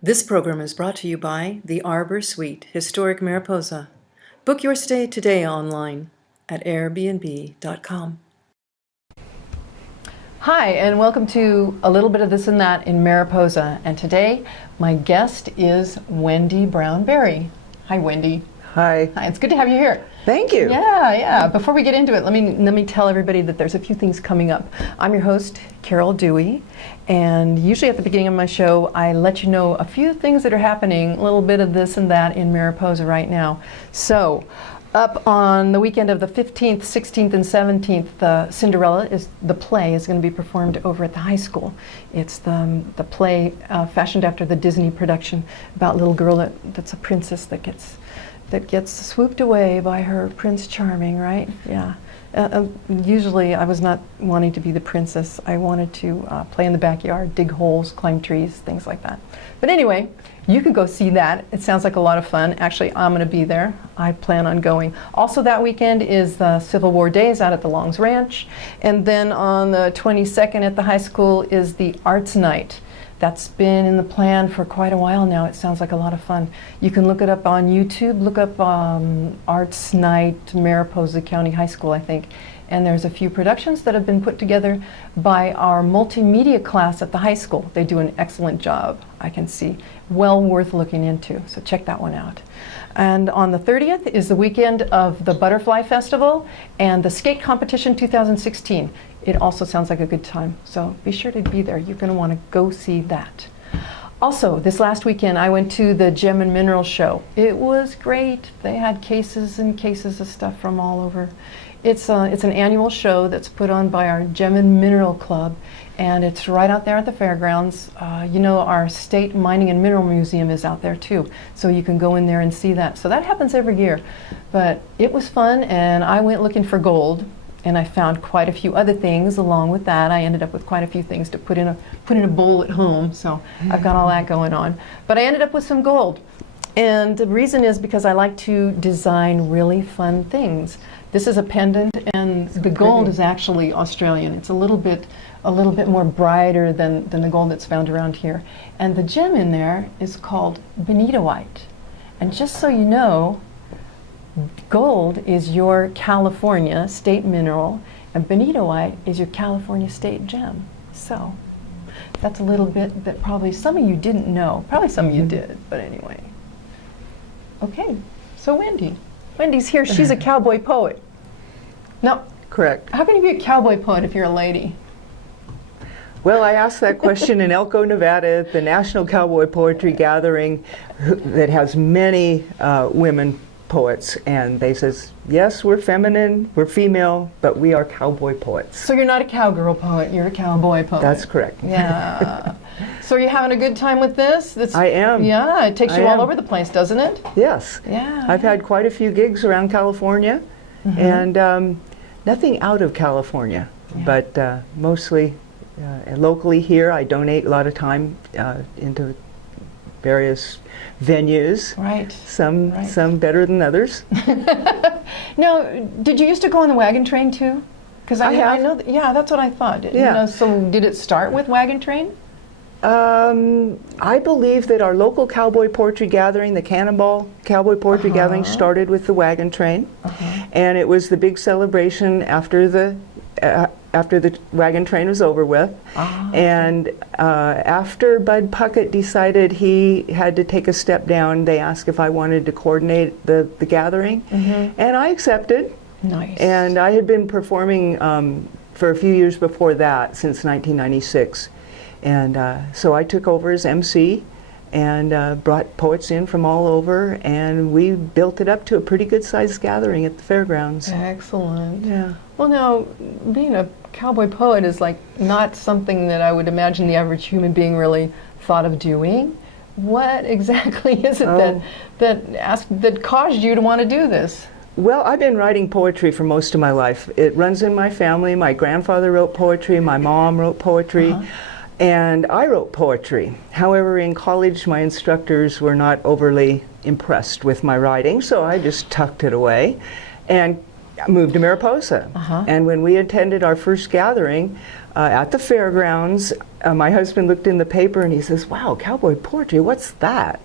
This program is brought to you by the Arbor Suite, Historic Mariposa. Book your stay today online at airbnb.com. Hi, and welcome to A Little Bit of This and That in Mariposa. And today, my guest is Wendy Brown-Barry. Hi, Wendy. Hi. Hi, it's good to have you here. Thank you. Yeah. Before we get into it, let me tell everybody that there's a few things coming up. I'm your host, Carol Dewey, and usually at the beginning of my show, I let you know a few things that are happening, a little bit of this and that in Mariposa right now. So, up on the weekend of the 15th, 16th, and 17th, Cinderella the play is going to be performed over at the high school. It's the play fashioned after the Disney production about a little girl that's a princess that gets swooped away by her Prince Charming, right? Yeah. Usually I was not wanting to be the princess. I wanted to play in the backyard, dig holes, climb trees, things like that. But anyway, you can go see that. It sounds like a lot of fun. Actually, I'm going to be there. I plan on going. Also that weekend is the Civil War Days out at the Longs Ranch. And then on the 22nd at the high school is the Arts Night. That's been in the plan for quite a while now. It sounds like a lot of fun. You can look it up on YouTube. Look up Arts Night, Mariposa County High School, I think. And there's a few productions that have been put together by our multimedia class at the high school. They do an excellent job, I can see. Well worth looking into, so check that one out. And on the 30th is the weekend of the Butterfly Festival and the Skate Competition 2016. It also sounds like a good time, so be sure to be there. You're going to want to go see that. Also, this last weekend I went to the Gem and Mineral Show. It was great. They had cases and cases of stuff from all over. It's an annual show that's put on by our Gem and Mineral Club, and it's right out there at the fairgrounds. Our State Mining and Mineral Museum is out there too, so you can go in there and see that. So that happens every year, but it was fun, and I went looking for gold, and I found quite a few other things along with that. I ended up with quite a few things to put in a bowl at home, so I've got all that going on. But I ended up with some gold, and the reason is because I like to design really fun things. This is a pendant, and the gold is actually Australian. It's a little bit more brighter than the gold that's found around here. And the gem in there is called bonitowite. And just so you know, gold is your California state mineral, and bonitowite is your California state gem. So that's a little bit that probably some of you didn't know. Probably some of you did, but anyway. Okay, so Wendy's here. She's a cowboy poet. Now, Correct. how can you be a cowboy poet if you're a lady? Well, I asked that question in Elko, Nevada, at the National Cowboy Poetry Gathering that has many women poets, and they says, yes, we're feminine, we're female, but we are cowboy poets. So you're not a cowgirl poet, you're a cowboy poet. That's correct. Yeah. So are you having a good time with this? I am. Yeah, it takes you all over the place, doesn't it? Yes. Yeah. I've had quite a few gigs around California, and nothing out of California, but mostly locally here. I donate a lot of time into various venues. Right. Some better than others. Now, did you used to go on the wagon train too? Because I know that's what I thought. Yeah. So did it start with wagon train? I believe that our local cowboy poetry gathering, the Cannonball Cowboy Poetry Gathering, started with the wagon train, and it was the big celebration after the wagon train was over with. And after Bud Puckett decided he had to take a step down, they asked if I wanted to coordinate the gathering, and I accepted. Nice. And I had been performing for a few years before that, since 1996. And so I took over as MC and brought poets in from all over, and we built it up to a pretty good sized gathering at the fairgrounds. Excellent. Yeah. Well, now, being a cowboy poet is like not something that I would imagine the average human being really thought of doing. What exactly is it that caused you to want to do this? Well, I've been writing poetry for most of my life. It runs in my family. My grandfather wrote poetry, my mom wrote poetry. And I wrote poetry. However, in college, my instructors were not overly impressed with my writing, so I just tucked it away. And moved to Mariposa. Uh-huh. And when we attended our first gathering at the fairgrounds, my husband looked in the paper and he says, "Wow, cowboy poetry, what's that?"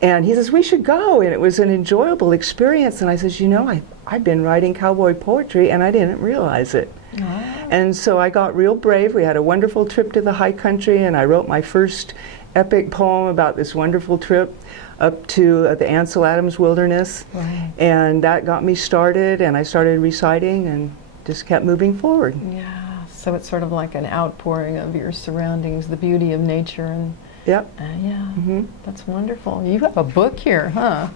And he says, "We should go." And it was an enjoyable experience. And I says, "You know, I've been writing cowboy poetry and I didn't realize it." Oh. And so I got real brave. We had a wonderful trip to the high country, and I wrote my first epic poem about this wonderful trip up to the Ansel Adams Wilderness. Right. And that got me started, and I started reciting and just kept moving forward. Yeah, so it's sort of like an outpouring of your surroundings, the beauty of nature, and Yep. yeah, hmm that's wonderful. You have a book here, huh?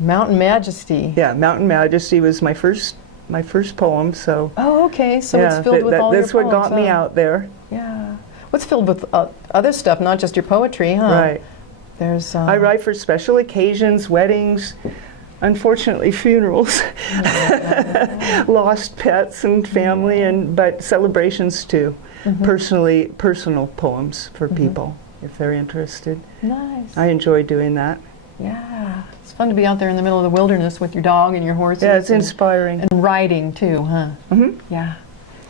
Mountain Majesty. Yeah, Mountain Majesty was my first poem, so Oh, okay, so yeah, it's filled with all that's your what poems. got me huh? out there. Yeah. What's filled with other stuff, not just your poetry, huh? Right. There's. I write for special occasions, weddings, unfortunately funerals, lost pets and family, but celebrations too. Personal poems for people if they're interested. Nice. I enjoy doing that. Yeah. It's fun to be out there in the middle of the wilderness with your dog and your horses. Yeah, it's and, inspiring. and riding too, huh? Yeah.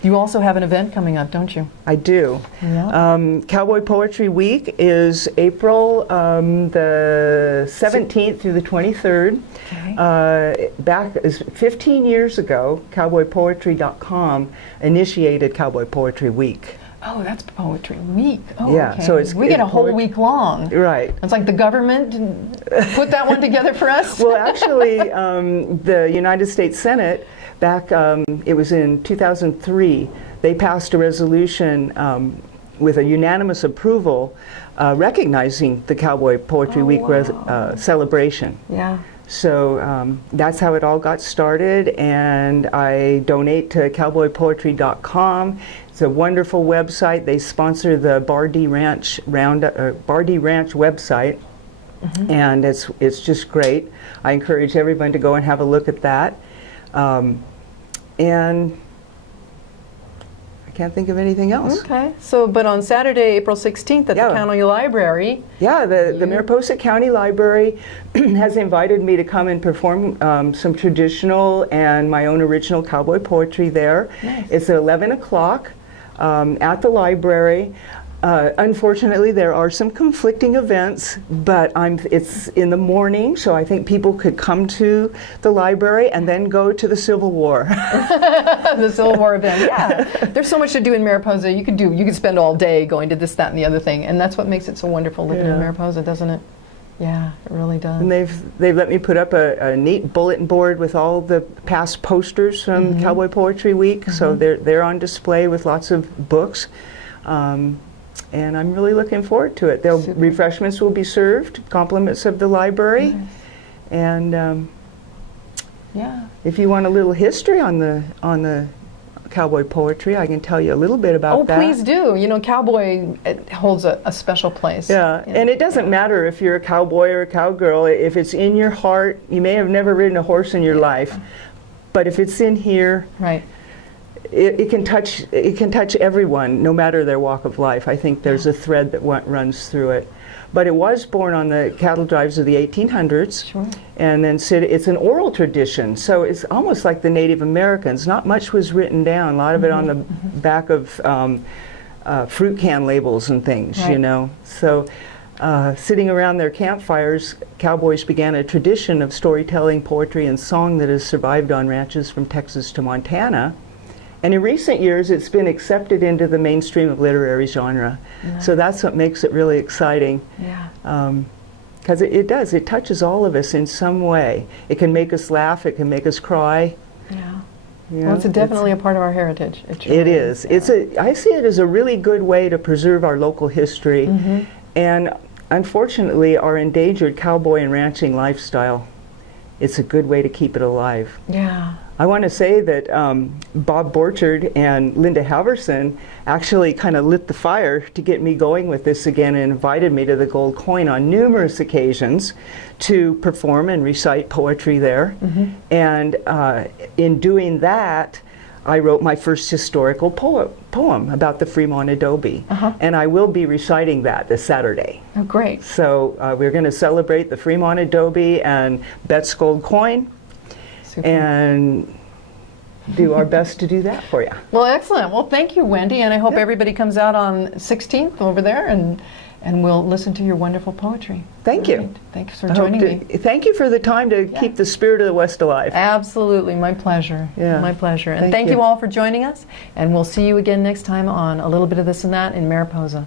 You also have an event coming up, don't you? I do. Yeah. Cowboy Poetry Week is April the 17th through the 23rd. Okay. Back 15 years ago, cowboypoetry.com initiated Cowboy Poetry Week. Oh, that's Poetry Week. Oh, Yeah, okay. so it's- we get a it's whole week long. Right. It's like the government put that one together for us. Well, actually, the United States Senate, back, it was in 2003, they passed a resolution with a unanimous approval recognizing the Cowboy Poetry Week celebration. Yeah. So that's how it all got started, and I donate to cowboypoetry.com. It's a wonderful website. They sponsor the Bardee Ranch website, and it's just great. I encourage everyone to go and have a look at that. And I can't think of anything else. Okay. So, but on Saturday, April 16th at Yeah. the county library. Yeah, the Mariposa County Library has invited me to come and perform some traditional and my own original cowboy poetry there. Nice. It's at 11 o'clock at the library. Unfortunately, there are some conflicting events, but it's in the morning, so I think people could come to the library and then go to the Civil War. The Civil War event. Yeah. There's so much to do in Mariposa. You could spend all day going to this, that, and the other thing, and that's what makes it so wonderful living in Yeah. Mariposa, doesn't it? Yeah, it really does. And they've let me put up a neat bulletin board with all the past posters from Cowboy Poetry Week, so they're on display with lots of books. And I'm really looking forward to it. Super. Refreshments will be served, compliments of the library. Nice. And Yeah. if you want a little history on the cowboy poetry, I can tell you a little bit about Oh, that. please do. You know, cowboy it holds a special place. Yeah, and it doesn't matter if you're a cowboy or a cowgirl. If it's in your heart, you may have never ridden a horse in your life, but if it's in here, Right. it can touch everyone, no matter their walk of life. I think there's a thread that runs through it. But it was born on the cattle drives of the 1800s, Sure. and then it's an oral tradition. So it's almost like the Native Americans. Not much was written down. A lot of it on the back of fruit can labels and things, you Right. know. So sitting around their campfires, cowboys began a tradition of storytelling, poetry, and song that has survived on ranches from Texas to Montana. And in recent years, it's been accepted into the mainstream of literary genre. So that's what makes it really exciting. Yeah. Because it does, it touches all of us in some way. It can make us laugh, it can make us cry. Yeah. You Well, it's know, definitely a part of our heritage. It it is. I see it as a really good way to preserve our local history and unfortunately our endangered cowboy and ranching lifestyle. It's a good way to keep it alive. Yeah. I want to say that Bob Borchard and Linda Halverson actually kind of lit the fire to get me going with this again and invited me to the Gold Coin on numerous occasions to perform and recite poetry there. And in doing that, I wrote my first historical poem about the Fremont Adobe. And I will be reciting that this Saturday. Oh, great. So we're going to celebrate the Fremont Adobe and Bet's Gold Coin. Super. And do our best to do that for you. Well, excellent. Well, thank you, Wendy, and I hope Yeah. everybody comes out on 16th over there and we'll listen to your wonderful poetry. Thank you. Great. Thanks for I hope joining me. Thank you for the time to keep the spirit of the West alive. Absolutely, my pleasure. Yeah. My pleasure. And Thank thank you you all for joining us, and we'll see you again next time on A Little Bit of This and That in Mariposa.